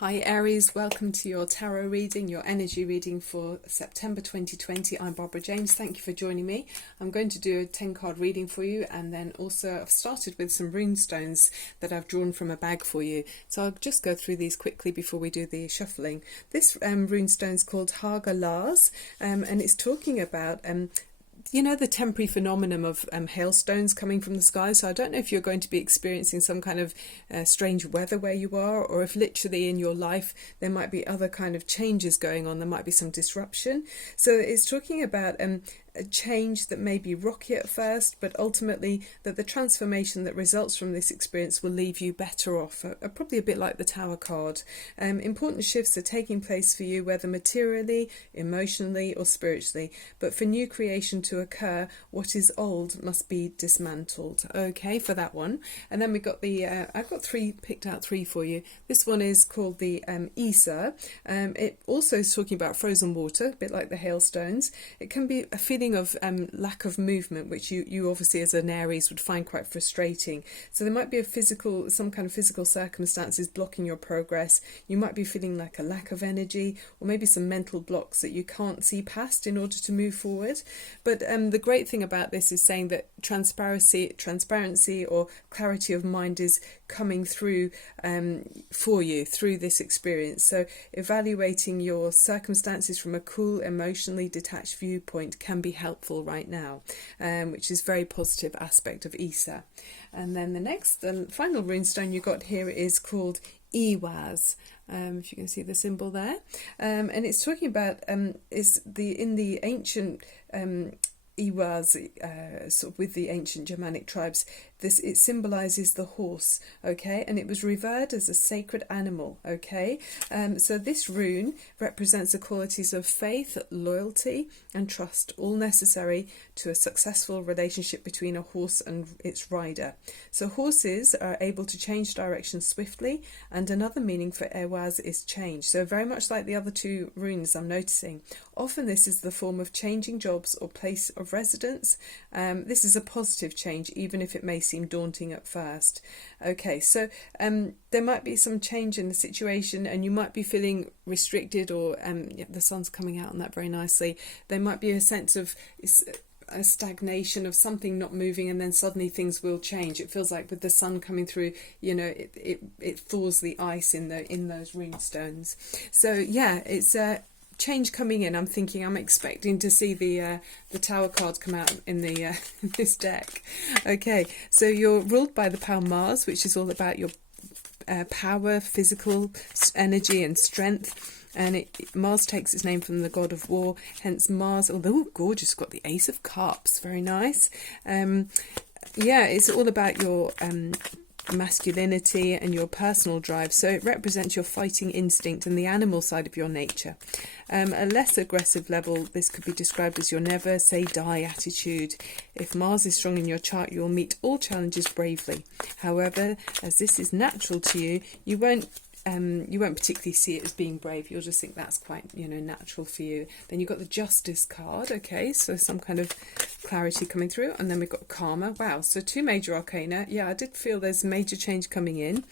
Hi Aries, welcome to your tarot reading, your energy reading for September 2020. I'm Barbara James. Thank you for joining me. I'm going to do a 10 card reading for you, and then also I've started with some rune stones that I've drawn from a bag for you. So I'll just go through these quickly before we do the shuffling. This rune stone is called Haga Lars, and it's talking about the temporary phenomenon of hailstones coming from the sky. So I don't know if you're going to be experiencing some kind of strange weather where you are, or if literally in your life there might be other kind of changes going on. There might be some disruption. So it's talking about a change that may be rocky at first, but ultimately that the transformation that results from this experience will leave you better off. Probably a bit like the Tower card. Important shifts are taking place for you, whether materially, emotionally or spiritually. But for new creation to occur, what is old must be dismantled. Okay, for that one. And then we got the, I've got picked out three for you. This one is called the Isa. It also is talking about frozen water, a bit like the hailstones. It can be a feeling of lack of movement, which you obviously as an Aries would find quite frustrating. So there might be some kind of physical circumstances blocking your progress. You might be feeling like a lack of energy, or maybe some mental blocks that you can't see past in order to move forward. But the great thing about this is saying that transparency or clarity of mind is coming through for you through this experience. So evaluating your circumstances from a cool, emotionally detached viewpoint can be helpful right now, which is a very positive aspect of Isa. And then the final runestone you got here is called Iwaz. If you can see the symbol there, and it's talking about in the ancient Iwaz, sort of with the ancient Germanic tribes, it symbolizes the horse, okay, and it was revered as a sacred animal, okay. So this rune represents the qualities of faith, loyalty and trust, all necessary to a successful relationship between a horse and its rider. So horses are able to change direction swiftly, and another meaning for Iwaz is change. So very much like the other two runes I'm noticing, often this is the form of changing jobs or place of residence. This is a positive change, even if it may seem daunting at first. Okay, so there might be some change in the situation, and you might be feeling restricted, or the sun's coming out on that very nicely. There might be a sense of a stagnation of something not moving, and then suddenly things will change. It feels like with the sun coming through, it thaws the ice in those rune stones. So yeah, it's change coming in. I'm expecting to see the Tower card come out in the this deck. Okay, so you're ruled by the power Mars, which is all about your power, physical energy and strength. And Mars takes its name from the god of war, hence Mars. Although gorgeous, got the Ace of Cups, very nice. It's all about your masculinity and your personal drive. So it represents your fighting instinct and the animal side of your nature. A less aggressive level, this could be described as your never say die attitude. If Mars is strong in your chart, you will meet all challenges bravely. However, as this is natural to you, you won't particularly see it as being brave. You'll just think that's quite, natural for you. Then you've got the Justice card. Okay, so some kind of clarity coming through. And then we've got Karma. Wow, so two major arcana. Yeah, I did feel there's major change coming in.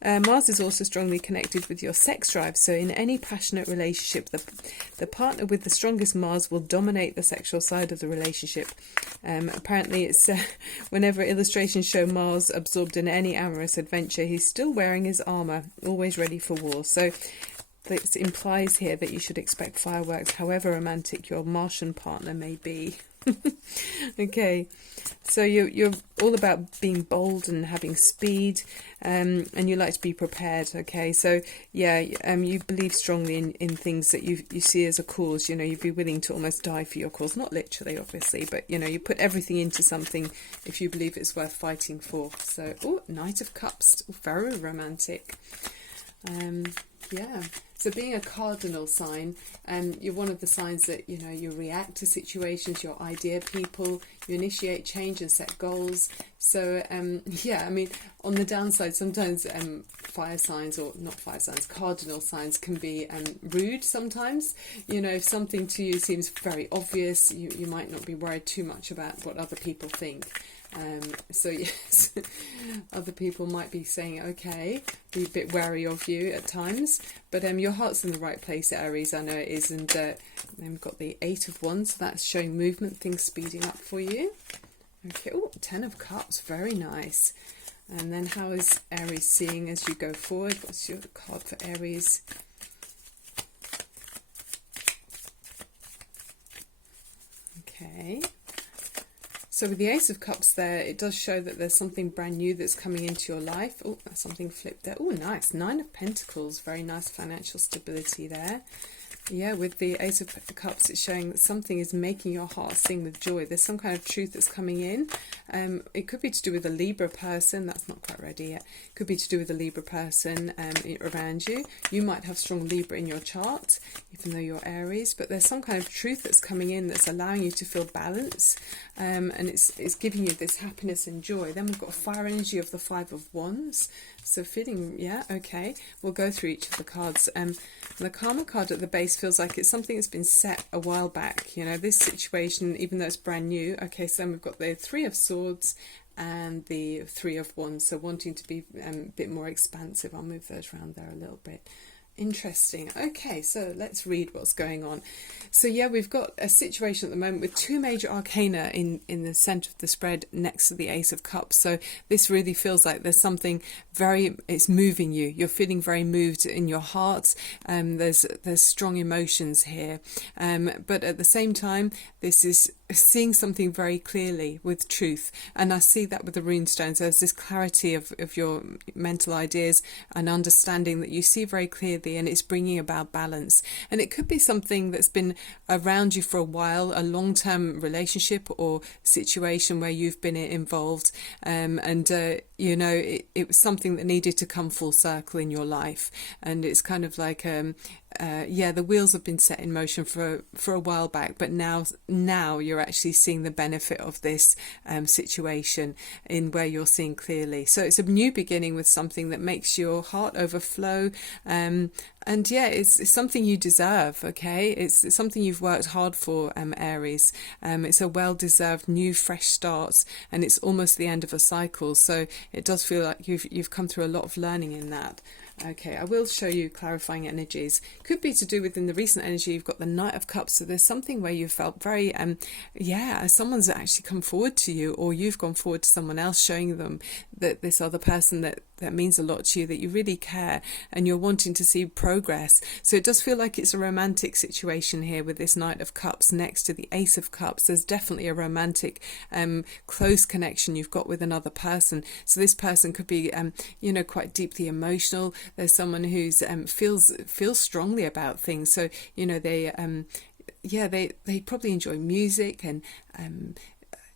Mars is also strongly connected with your sex drive. So in any passionate relationship, the partner with the strongest Mars will dominate the sexual side of the relationship. Apparently it's whenever illustrations show Mars absorbed in any amorous adventure, he's still wearing his armour, always ready for war. So this implies here that you should expect fireworks, however romantic your Martian partner may be. Okay, so you're all about being bold and having speed, and you like to be prepared. Okay, so yeah, you believe strongly in things that you see as a cause. You'd be willing to almost die for your cause, not literally obviously, but you put everything into something if you believe it's worth fighting for. So Knight of Cups, very romantic. So being a cardinal sign, you're one of the signs that you react to situations, you're idea people, you initiate change and set goals. So on the downside, sometimes fire signs, or not fire signs, cardinal signs can be rude sometimes. If something to you seems very obvious, you might not be worried too much about what other people think. So yes, other people might be saying, okay, be a bit wary of you at times, but your heart's in the right place, Aries. I know it is. And then we've got the 8 of Wands, so that's showing movement, things speeding up for you. Okay, oh, 10 of Cups, very nice. And then how is Aries seeing as you go forward? What's your card for Aries? Okay. So with the Ace of Cups there, it does show that there's something brand new that's coming into your life. Oh, something flipped there. Oh, nice. 9 of Pentacles. Very nice financial stability there. Yeah, with the Ace of Cups, it's showing that something is making your heart sing with joy. There's some kind of truth that's coming in. It could be to do with a Libra person. That's not quite ready yet. It could be to do with a Libra person around you. You might have strong Libra in your chart, even though you're Aries. But there's some kind of truth that's coming in that's allowing you to feel balance. And it's giving you this happiness and joy. Then we've got fire energy of the 5 of Wands. So feeling, yeah, okay. We'll go through each of the cards. The Karma card at the base feels like it's something that's been set a while back. You know, this situation, even though it's brand new. Okay, so then we've got the 3 of Swords and the 3 of Wands. So wanting to be a bit more expansive. I'll move those around there a little bit. Interesting. Okay, so let's read what's going on. So yeah, we've got a situation at the moment with 2 major arcana in the centre of the spread next to the Ace of Cups. So this really feels like there's something it's moving you. You're feeling very moved in your heart. There's strong emotions here. But at the same time, this is seeing something very clearly with truth. And I see that with the runestones. There's this clarity of your mental ideas and understanding that you see very clearly, and it's bringing about balance. And it could be something that's been around you for a while, a long-term relationship or situation where you've been involved. You know, it was something that needed to come full circle in your life. And it's kind of like, yeah, the wheels have been set in motion for a while back, but now you're actually seeing the benefit of this situation in where you're seeing clearly. So it's a new beginning with something that makes your heart overflow. And yeah, it's something you deserve, okay? It's something you've worked hard for, Aries. It's a well-deserved new fresh start, and it's almost the end of a cycle. So it does feel like you've come through a lot of learning in that. Okay, I will show you clarifying energies. Could be to do with, in the recent energy, you've got the Knight of Cups. So there's something where you felt very, someone's actually come forward to you, or you've gone forward to someone else, showing them that this other person that means a lot to you, that you really care, and you're wanting to see progress. So it does feel like it's a romantic situation here with this Knight of Cups next to the Ace of Cups. There's definitely a romantic, close connection you've got with another person. So this person could be, quite deeply emotional. There's someone who's feels strongly about things. So, you know, they probably enjoy music and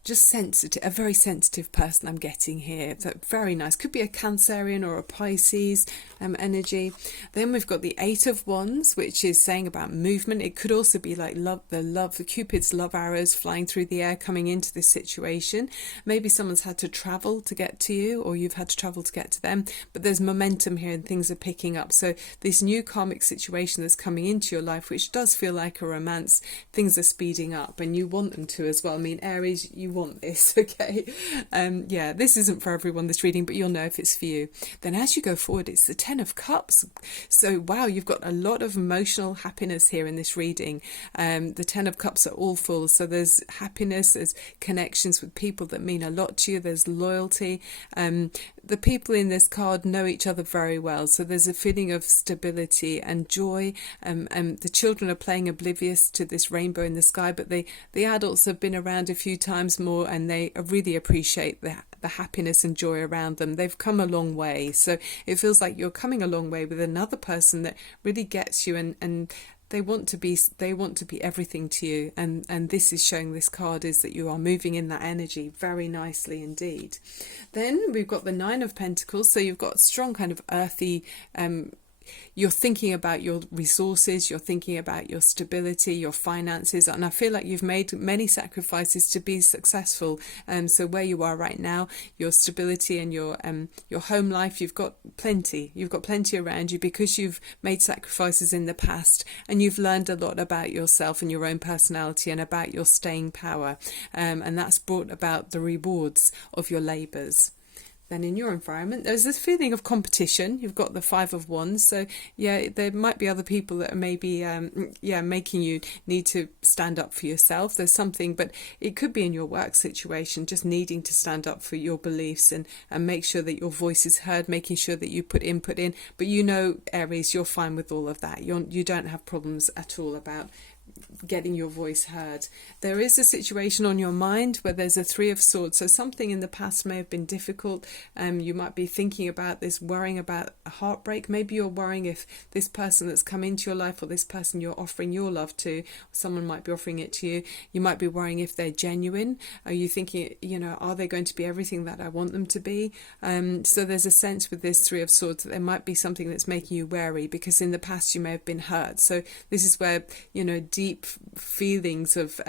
just sensitive, a very sensitive person I'm getting here. So very nice. Could be a Cancerian or a Pisces energy. Then we've got the 8 of Wands, which is saying about movement. It could also be like the Cupid's love arrows flying through the air coming into this situation. Maybe someone's had to travel to get to you, or you've had to travel to get to them. But there's momentum here and things are picking up. So this new karmic situation that's coming into your life, which does feel like a romance, things are speeding up, and you want them to as well. I mean, Aries, you want this, okay? Yeah, this isn't for everyone, this reading, but you'll know if it's for you. Then as you go forward, it's the 10 of Cups. So wow, you've got a lot of emotional happiness here in this reading. The 10 of Cups are all full, so there's happiness, there's connections with people that mean a lot to you, there's loyalty. The people in this card know each other very well, so there's a feeling of stability and joy. The children are playing oblivious to this rainbow in the sky, but the adults have been around a few times more, and they really appreciate the happiness and joy around them. They've come a long way, so it feels like you're coming a long way with another person that really gets you, and they want to be everything to you, and this is showing, this card is that you are moving in that energy very nicely indeed. Then we've got the 9 of Pentacles, so you've got strong kind of earthy you're thinking about your resources, you're thinking about your stability, your finances, and I feel like you've made many sacrifices to be successful. So where you are right now, your stability and your home life, you've got plenty around you because you've made sacrifices in the past, and you've learned a lot about yourself and your own personality and about your staying power, and that's brought about the rewards of your labours. Then in your environment, there's this feeling of competition. You've got the Five of Wands, so yeah, there might be other people that are maybe making you need to stand up for yourself. There's something, but it could be in your work situation, just needing to stand up for your beliefs and make sure that your voice is heard, making sure that you put input in. But Aries, you're fine with all of that. You don't have problems at all about getting your voice heard. There is a situation on your mind where there's a Three of Swords, so something in the past may have been difficult. You might be thinking about this, worrying about a heartbreak. Maybe you're worrying if this person that's come into your life, or this person you're offering your love to, someone might be offering it to you, you might be worrying if they're genuine. Are you thinking, are they going to be everything that I want them to be? So there's a sense with this Three of Swords that there might be something that's making you wary, because in the past you may have been hurt. So this is where deep feelings of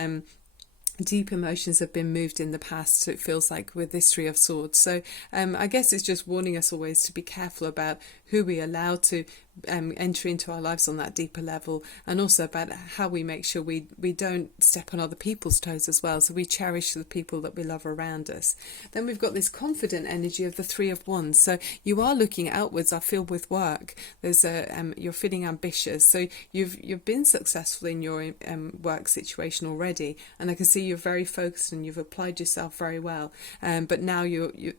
deep emotions have been moved in the past, so it feels like with this Three of Swords. So I guess it's just warning us always to be careful about who we allow to enter into our lives on that deeper level, and also about how we make sure we don't step on other people's toes as well, so we cherish the people that we love around us. Then we've got this confident energy of the Three of Wands, so you are looking outwards, I feel, with work. There's you're feeling ambitious, so you've been successful in your work situation already, and I can see you're very focused and you've applied yourself very well, but now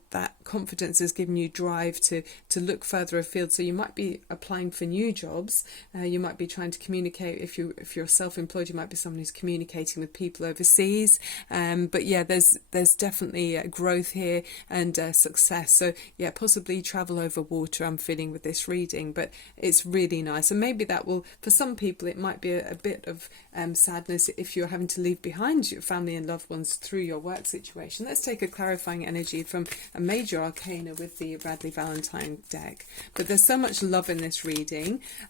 that confidence has given you drive to look further afield. So you might be applying for new jobs, you might be trying to communicate. If you're self-employed, you might be someone who's communicating with people overseas, but yeah, there's definitely growth here and success. So yeah, possibly travel over water, I'm feeling with this reading, but it's really nice. And maybe that will, for some people, it might be a bit of sadness if you're having to leave behind your family and loved ones through your work situation. Let's take a clarifying energy from a major arcana with the Radley Valentine deck. But there's so much love in this reading.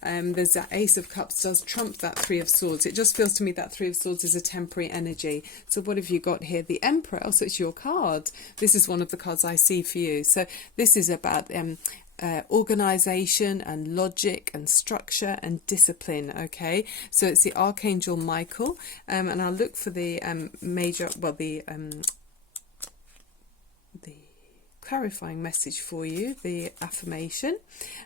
There's that Ace of Cups does trump that Three of Swords. It just feels to me that Three of Swords is a temporary energy. So what have you got here? The Emperor. Oh, so it's your card. This is one of the cards I see for you. So this is about organization and logic and structure and discipline. Okay, so it's the Archangel Michael, and I'll look for the the clarifying message for you, the affirmation,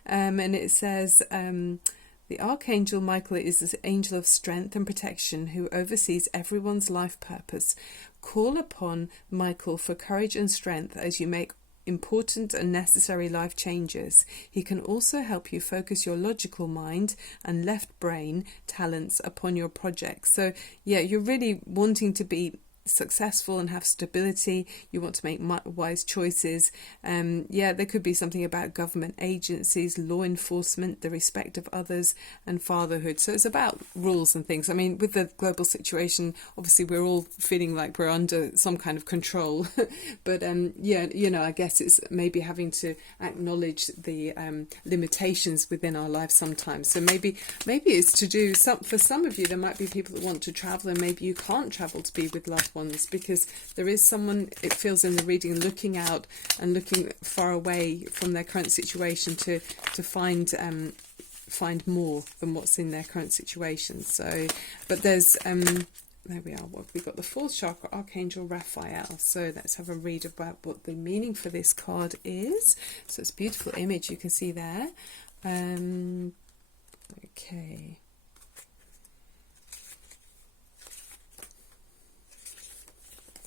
and it says the Archangel Michael is the angel of strength and protection who oversees everyone's life purpose. Call upon Michael for courage and strength as you make important and necessary life changes. He can also help you focus your logical mind and left brain talents upon your projects. So yeah, you're really wanting to be successful and have stability. You want to make wise choices. There could be something about government agencies, law enforcement, the respect of others, and fatherhood. So it's about rules and things. I mean, with the global situation, obviously we're all feeling like we're under some kind of control, but I guess it's maybe having to acknowledge the limitations within our lives sometimes. So maybe it's to do for some of you, there might be people that want to travel, and maybe you can't travel to be with loved ones because there is someone, it feels in the reading, looking out and looking far away from their current situation to find more than what's in their current situation. So, but there's there we are. We've got the fourth chakra, Archangel Raphael. So let's have a read about what the meaning for this card is. So it's a beautiful image you can see there. Okay.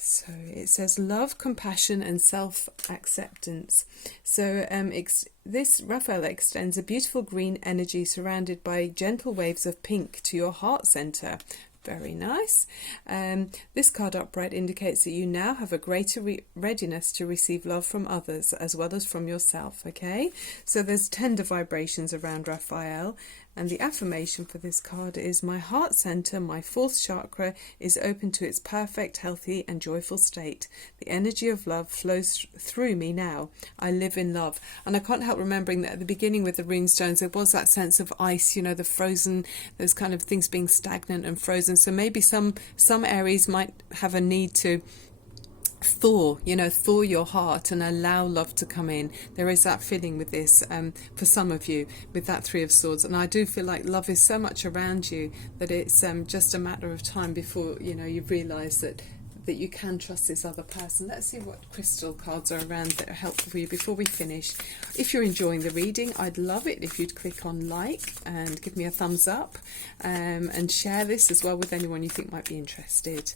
So it says love, compassion and self-acceptance. So this Raphael extends a beautiful green energy surrounded by gentle waves of pink to your heart center. Very nice. This card upright indicates that you now have a greater readiness to receive love from others as well as from yourself, okay? So there's tender vibrations around Raphael, and the affirmation for this card is, my heart center, my fourth chakra, is open to its perfect, healthy and joyful state. The energy of love flows through me now. I live in love. And I can't help remembering that at the beginning with the runestones, there was that sense of ice, you know, the frozen, those kind of things being stagnant and frozen. So maybe some Aries might have a need to thaw your heart and allow love to come in. There is that feeling with this for some of you with that Three of Swords, and I do feel like love is so much around you that it's just a matter of time before you realise that you can trust this other person. Let's see what crystal cards are around that are helpful for you before we finish. If you're enjoying the reading, I'd love it if you'd click on like and give me a thumbs up, and share this as well with anyone you think might be interested.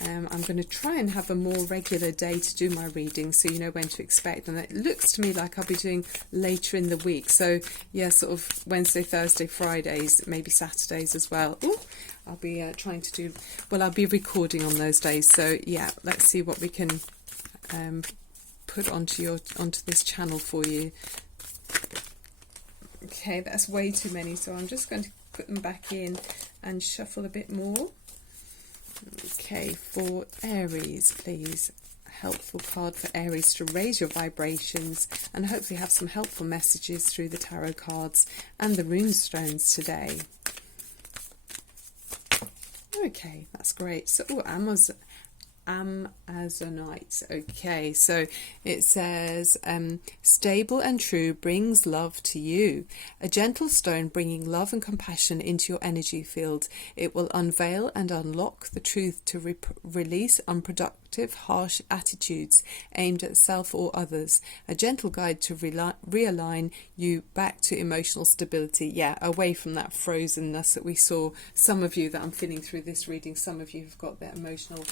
I'm going to try and have a more regular day to do my reading, so you know when to expect, and it looks to me like I'll be doing later in the week, so yeah, sort of Wednesday, Thursday, Fridays, maybe Saturdays as well. Ooh, I'll be trying to do, well, I'll be recording on those days, so yeah, let's see what we can put onto this channel for you. Okay, that's way too many, so I'm just going to put them back in and shuffle a bit more. Okay, for Aries, please, a helpful card for Aries to raise your vibrations and hopefully have some helpful messages through the tarot cards and the runestones today. Okay, that's great. So, Amazonite. Okay, so it says, stable and true brings love to you. A gentle stone bringing love and compassion into your energy field. It will unveil and unlock the truth to release unproductive, harsh attitudes aimed at self or others. A gentle guide to realign you back to emotional stability. Yeah, away from that frozenness that we saw. Some of you that I'm feeling through this reading, some of you have got that emotional,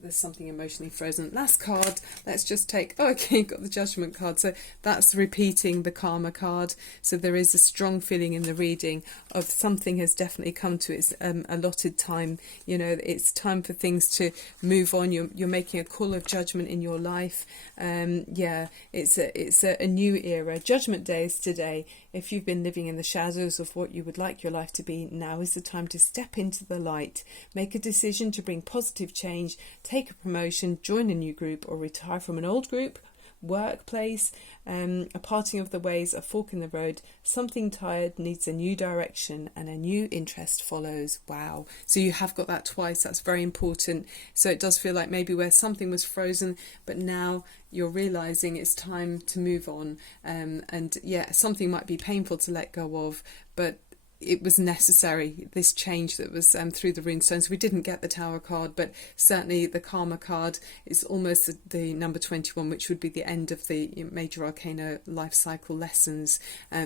there's something emotionally frozen. Last card, let's just take, okay, got the Judgment card, so that's repeating the Karma card. So there is a strong feeling in the reading of something has definitely come to its allotted time. You know, it's time for things to move on. You're making a call of judgment in your life. Yeah, it's a new era. Judgment Day is today. If you've been living in the shadows of what you would like your life to be, now is the time to step into the light. Make a decision to bring positive change, take a promotion, join a new group, or retire from an old group, workplace, a parting of the ways, a fork in the road. Something tired needs a new direction and a new interest follows. Wow. So you have got that twice. That's very important. So it does feel like maybe where something was frozen, but now you're realizing it's time to move on. And yeah, something might be painful to let go of, but it was necessary, this change that was through the runestones. We didn't get the Tower card, but certainly the Karma card is almost the number 21, which would be the end of the major arcana life cycle lessons.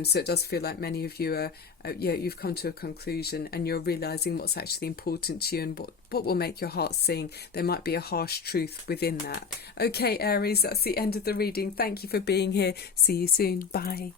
So it does feel like many of you are, you've come to a conclusion and you're realising what's actually important to you and what will make your heart sing. There might be a harsh truth within that. Okay, Aries, that's the end of the reading. Thank you for being here. See you soon. Bye.